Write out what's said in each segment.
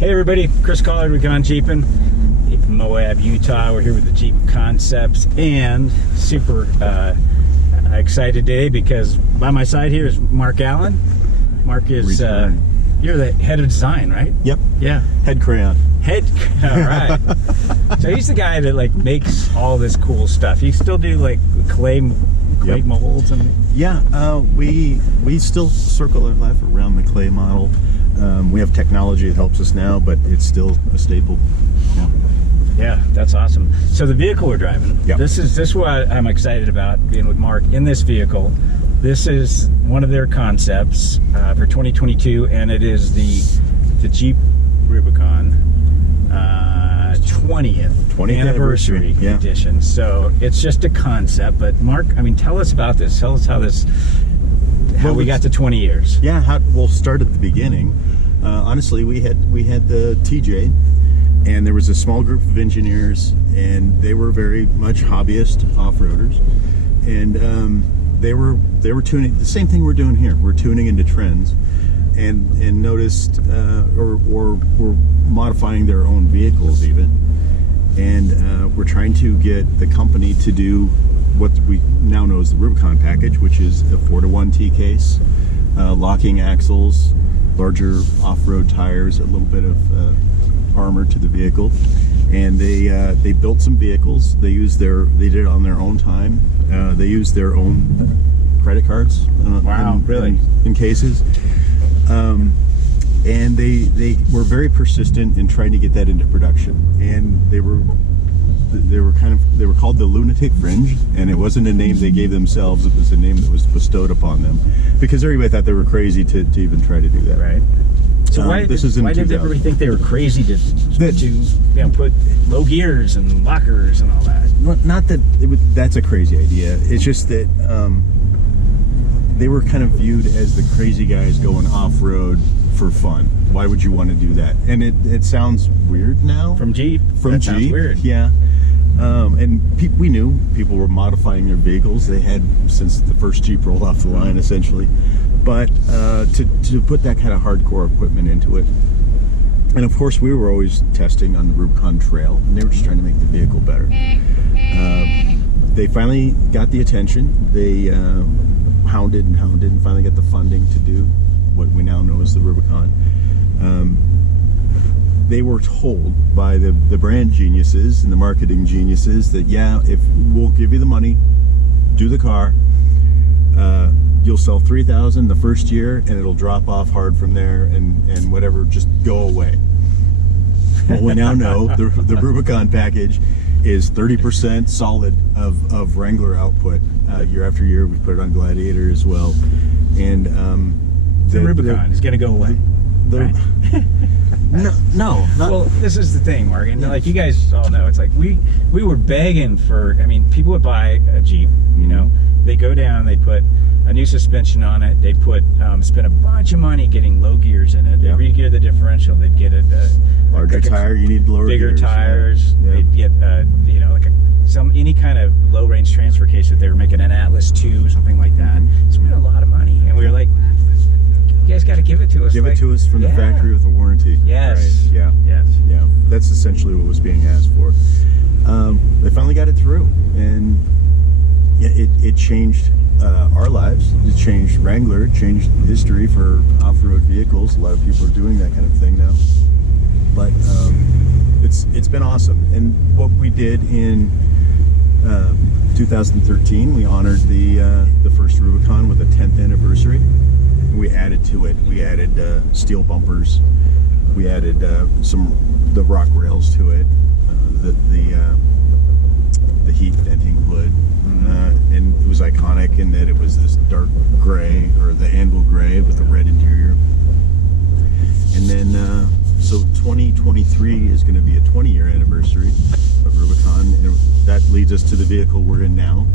Hey everybody, Chris Collard, Rubicon Jeeping, Moab, Utah. We're here with the Jeep Concepts and super excited today because by my side here is Mark Allen. Mark is, you're the head of design, right? Yep. Yeah. Head crayon. All right. So he's the guy that like makes all this cool stuff. You still do like clay molds and... Yeah, we still circle our life around the clay model. We have technology that helps us now, but it's still a staple. Yeah, that's awesome. So the vehicle we're driving, this is what I'm excited about being with Mark in this vehicle. This is one of their concepts for 2022, and it is the Jeep Rubicon 20th anniversary edition. So it's just a concept, but Mark, I mean, tell us about this. Tell us how we got to 20 years. Yeah, we'll start at the beginning. Honestly, we had the TJ, and there was a small group of engineers, and they were very much hobbyist off-roaders, and they were tuning the same thing we're doing here. We're tuning into trends, and noticed or were modifying their own vehicles even, and we're trying to get the company to do what we now know as the Rubicon package, which is a 4-to-1 T-case, locking axles, larger off-road tires, a little bit of armor to the vehicle, and they built some vehicles. They did it on their own time. They used their own credit cards. In cases, and they were very persistent in trying to get that into production, and they were called the Lunatic Fringe, and it wasn't a name they gave themselves. It was a name that was bestowed upon them because everybody thought they were crazy to even try to do that. Right. So why did everybody think they were crazy to put low gears and lockers and all that? Not that that's a crazy idea. It's just that they were kind of viewed as the crazy guys going off-road for fun. Why would you want to do that? And it sounds weird now. From Jeep. That sounds weird. Yeah. And we knew people were modifying their vehicles. They had since the first Jeep rolled off the line, essentially. But to put that kind of hardcore equipment into it, and of course we were always testing on the Rubicon Trail, and they were just trying to make the vehicle better. They finally got the attention. They hounded and finally got the funding to do what we now know as the Rubicon. They were told by the brand geniuses and the marketing geniuses that if we'll give you the money, do the car, you'll sell 3,000 the first year, and it'll drop off hard from there, and whatever, just go away. Well, we now know the Rubicon package is 30% solid of Wrangler output year after year. We put it on Gladiator as well, and the Rubicon is going to go away. Right? No. Well, this is the thing, Mark, and like you guys all know, it's like we were begging for. I mean, people would buy a Jeep, they go down, they put a new suspension on it, they put spend a bunch of money getting low gears in it, they re-gear the differential, they'd get a larger tire, you need bigger gears, tires, they'd get like any kind of low range transfer case that they were making, an Atlas 2, something like that. Spent a lot of money, and we were like, you guys got to give it to us. Give it to us from the factory with a warranty. Yes. Right. Yeah. Yes. Yeah. That's essentially what was being asked for. They finally got it through, and it changed our lives. It changed Wrangler. It changed history for off-road vehicles. A lot of people are doing that kind of thing now. But it's been awesome. And what we did in 2013, we honored the first Rubicon with a 10th anniversary. We added to it. We added steel bumpers. We added the rock rails to it. The heat venting hood, and it was iconic in that it was this dark gray, or the anvil gray with the red interior. And then so 2023 is going to be a 20-year anniversary of Rubicon, and that leads us to the vehicle we're in now,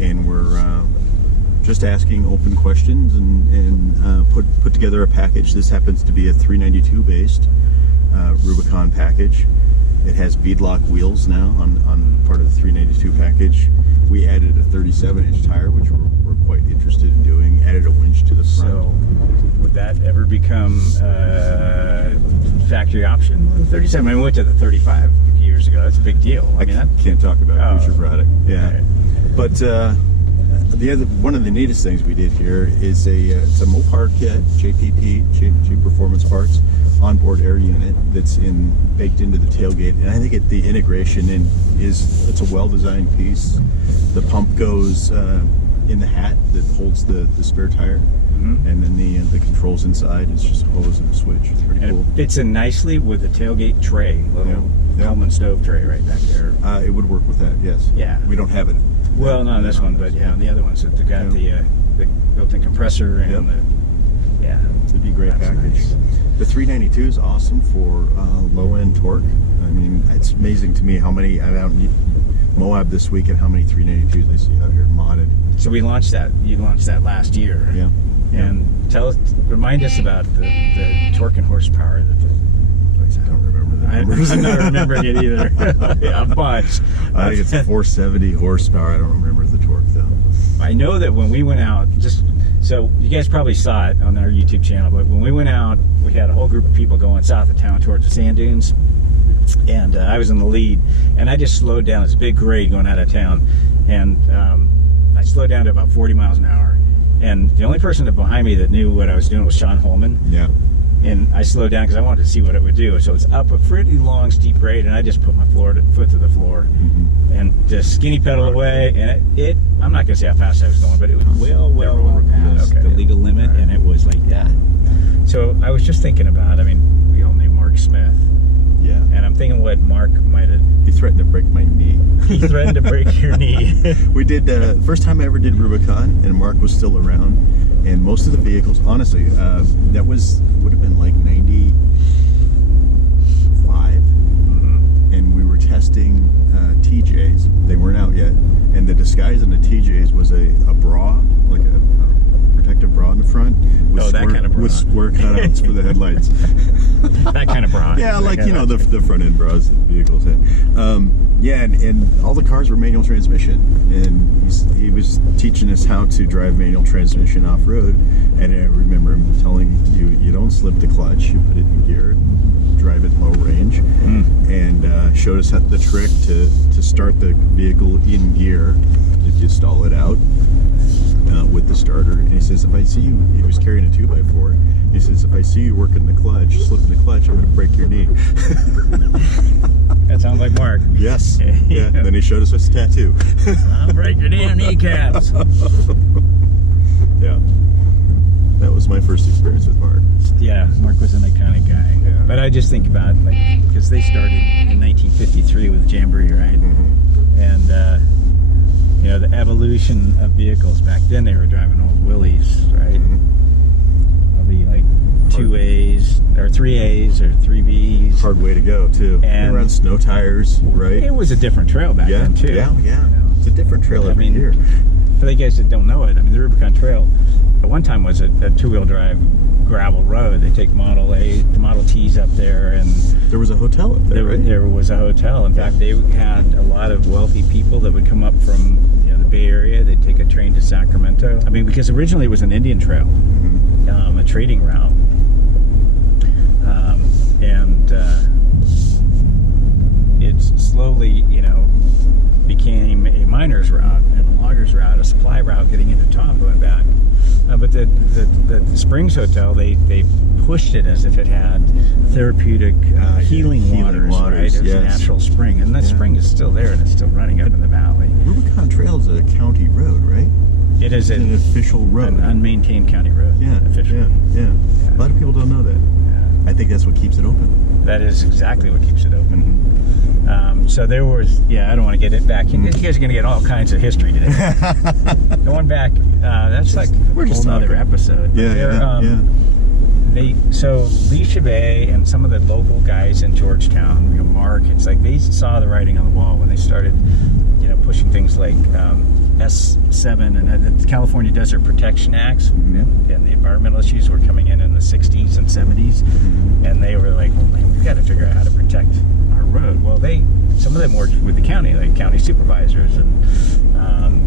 and we're just asking open questions and put together a package. This happens to be a 392 based Rubicon package. It has beadlock wheels now on part of the 392 package. We added a 37-inch tire, which we're quite interested in doing. Added a winch to the front. So would that ever become factory option. The 37. I went to the 35 years ago. That's a big deal. I mean, that, can't talk about future product. Yeah, right. but one of the neatest things we did here is it's a Mopar kit, JPP, J Performance Parts, onboard air unit that's baked into the tailgate, and I think the integration it's a well-designed piece. The pump goes in the hat that holds the spare tire, and then the controls inside. It's just a hose and a switch. It's pretty cool. It fits in nicely with the tailgate tray, little Coleman stove tray right back there. It would work with that, yes. Yeah. We don't have it. Well, not on this one, but yeah, on the other ones that got the built-in compressor and it'd be a great package. Nice. The 392 is awesome for low-end torque. I mean, it's amazing to me how many I'm out in Moab this week and how many 392s I see out here modded. So we launched that. You launched that last year. Yeah. And remind us about the torque and horsepower that the. I don't remember the numbers. I'm not remembering it either. Yeah, a bunch. I think it's 470 horsepower. I don't remember the torque though. I know that when we went out, so you guys probably saw it on our YouTube channel, but when we went out, we had a whole group of people going south of town towards the sand dunes, and I was in the lead, and I just slowed down. It's a big grade going out of town, and I slowed down to about 40 miles an hour, and the only person behind me that knew what I was doing was Sean Holman. Yeah. And I slowed down because I wanted to see what it would do. So it's up a pretty long, steep grade, and I just put my foot to the floor and just skinny pedal away. And I'm not going to say how fast I was going, but it was well past the legal limit, and it was like that. So I was just thinking about, I mean, we all knew Mark Smith. Yeah. And I'm thinking what Mark might have... He threatened to break my knee. He threatened to break your knee. We did, the first time I ever did Rubicon, and Mark was still around. And most of the vehicles, honestly, would have been like 95, and we were testing TJs. They weren't out yet, and the disguise on the TJs was a bra, like a protective bra in the front, with kind of bra. With square cutouts for the headlights. That kind of bra. Yeah, like the front end bras that vehicles had. And all the cars were manual transmission, and he was teaching us how to drive manual transmission off road. And I remember him telling you don't slip the clutch, you put it in gear, drive it low range, and showed us the trick to start the vehicle in gear if you stall it out with the starter. And he says, if I see you, he was carrying a 2x4. He says, if I see you working the clutch, slipping the clutch, I'm going to break your knee. That sounds like Mark. Yes. Yeah. Then he showed us his tattoo. I'll break your damn kneecaps. Yeah. That was my first experience with Mark. Yeah, Mark was an iconic guy. Yeah. But I just think about, like, because they started in 1953 with Jamboree, right? And, the evolution of vehicles. Back then they were driving old Willys, right? Probably like 2As, or 3As, or 3Bs. Hard way to go, too. And around snow tires, right? It was a different trail back then, too. Yeah. It's a different trail every year. For the guys that don't know it, I mean, the Rubicon Trail at one time was a two-wheel drive gravel road. They take Model T's up there, and there was a hotel up there, right? There was a hotel. In fact, they had a lot of wealthy people that would come up from the Bay Area. They'd take a train to Sacramento. I mean, because originally it was an Indian trail, a trading route, and it slowly, became a miner's route and a logger's route, a supply route getting into Tahoe and back. But the Springs Hotel, they pushed it as if it had therapeutic healing waters, right? It was a natural spring, and that spring is still there, and it's still running up in the valley. Rubicon Trail is a county road, right? It is an official road, an unmaintained county road. Yeah, officially. Yeah. A lot of people don't know that. Yeah. I think that's what keeps it open. That is exactly what keeps it open. So there was, I don't want to get it back. You guys are going to get all kinds of history today. Going back, that's we're just another episode. So Lee Chabet and some of the local guys in Georgetown, Mark, it's like they saw the writing on the wall when they started, pushing things like S7 and the California Desert Protection Acts, and the environmental issues were coming in the 60s and 70s, and they were like, well, man, we've got to figure out how to protect our road. Well, they some of them worked with the county, like county supervisors and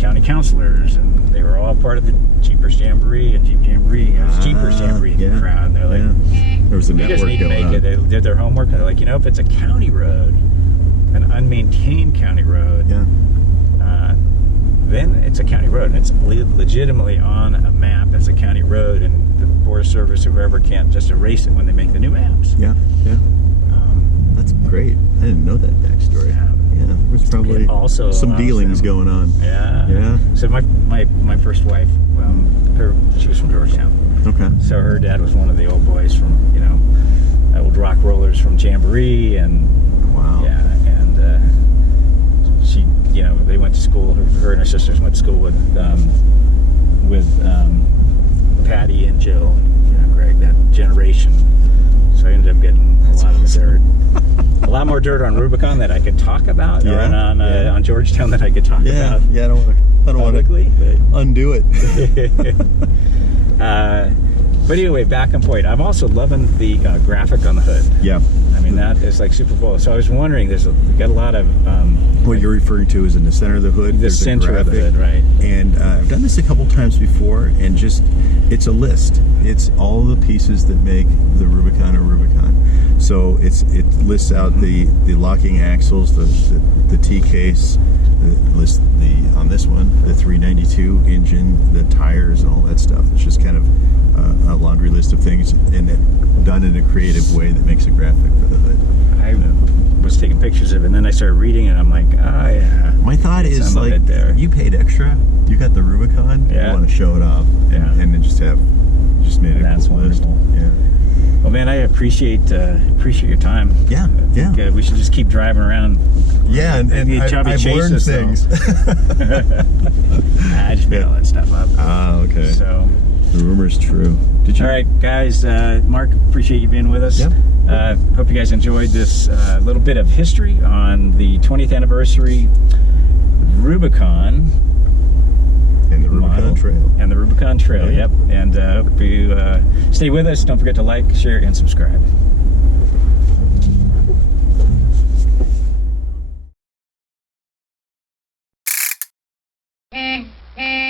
county counselors, and they were all part of the Jeepers Jamboree and Jeep Jamboree. It was Jeepers Jamboree crowd. And they're like, there was a we just network need to going make on. it. They did their homework, and they're like, if it's a county road, an unmaintained county road, then it's a county road, and it's legitimately on a map as a county road, and the Forest Service or whoever can't just erase it when they make the new maps. Yeah. That's great. I didn't know that backstory. Yeah, there was probably also some dealings them. going on. Yeah. So my first wife, she was from Georgetown. Okay. So her dad was one of the old boys from, old rock rollers from Jamboree, and wow. she, they went to school. Her and her sisters went to school with Patty and Jill, and Greg, that generation. So I ended up getting a lot of the dirt. A lot more dirt on Rubicon that I could talk about, or on Georgetown that I could talk about. Yeah, I don't want to undo it. But anyway, back on point. I'm also loving the graphic on the hood. Yeah. I mean, that is like super cool. So I was wondering, we got a lot of... what you're referring to is in the center of the hood. The center of the hood, right. And I've done this a couple times before, and it's a list. It's all the pieces that make the Rubicon a Rubicon. So it lists out the locking axles, the T-case, lists on this one, the 392 engine, the tires, and all that stuff. It's just kind of a laundry list of things, and done in a creative way that makes a graphic for the hood. I was taking pictures of it, and then I started reading it, and I'm like, oh yeah. My thought is, like, you paid extra, you got the Rubicon, you want to show it off, and then just made it a cool list. Yeah. Well, man, I appreciate your time. Yeah, yeah. We should just keep driving around. Yeah, and I've learned things. I just made all that stuff up. Ah, okay. So the rumor's true. Did you? All right, guys. Mark, appreciate you being with us. Yep. Hope you guys enjoyed this little bit of history on the 20th anniversary Rubicon. And the Rubicon Trail. And the Rubicon Trail, yep. And hope you stay with us. Don't forget to like, share, and subscribe. Mm-hmm.